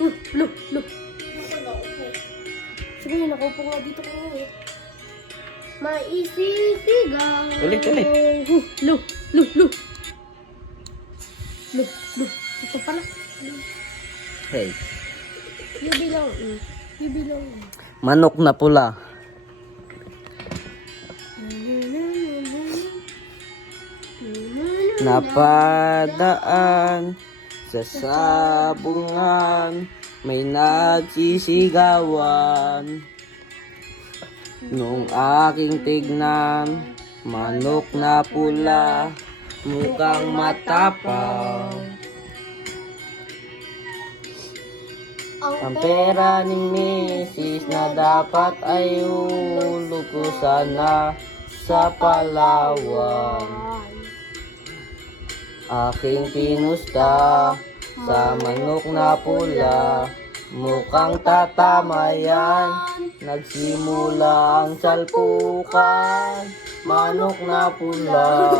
Lo. Sige, nakaupo nga dito ko. Maisisigaw. Ulit. Lo. Ito pala. Hey. You belong. Manok na pula. Napadaan sa sabungan, may nagsisigawan. Nung aking tignan, manok na pula, mukhang matapang. Ang pera ni misis na dapat ay hulog ko sana sa Palawan. Aking pinusta sa manok na pula, mukhang tatama yan. Nagsimula ang salpukan, manok na pula,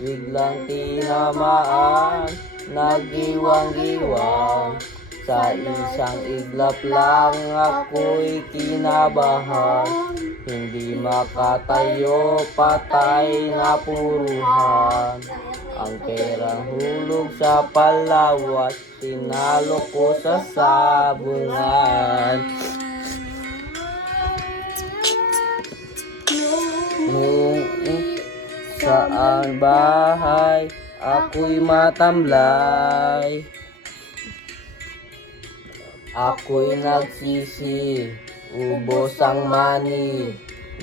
biglang tinamaan, nagiwang-giwang. Sa isang iglap lang ako'y kinabahan, hindi makatayo, patay na puruhan. Ang perang hulog sa Palawan, tinalo ko sa sabungan. Nung saan bahay, ako'y matamlay. Ako'y nagsisi, ubos ang money.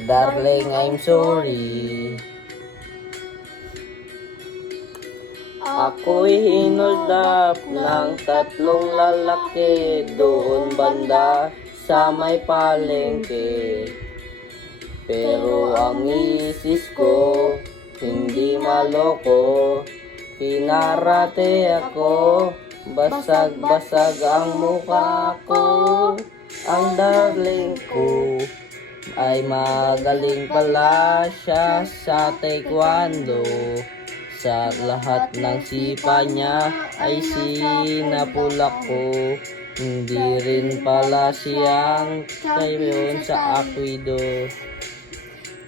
Darling, I'm sorry. Ako'y hinold up ng 3 lalaki doon banda sa may palengke. Pero ang isis ko hindi maloko, pinarate ako, basag-basag ang mukha ko. Ang darling ko ay magaling pala siya sa taekwondo. Sa lahat ng sipa niya ay sinapulak ko. Hindi rin pala siyang kayon sa akwido.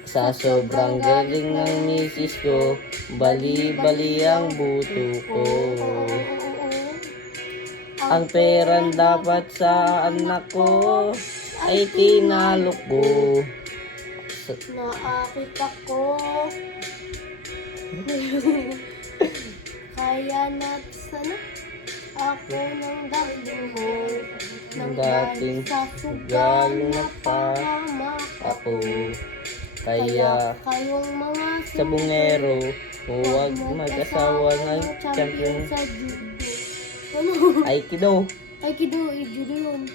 Sa sobrang galing ng misis ko, bali-bali ang buto ko. Ang perang dapat sa anak ko ay tinalo ko. Naakit ako. Kaya sana ako ng dating mo, ng dating sa sugal na pahamak ako. Kaya kayong mga sabungero, huwag mag-asawa ng champion. sa judo. Ano? Aikido. Aikido, judo yun.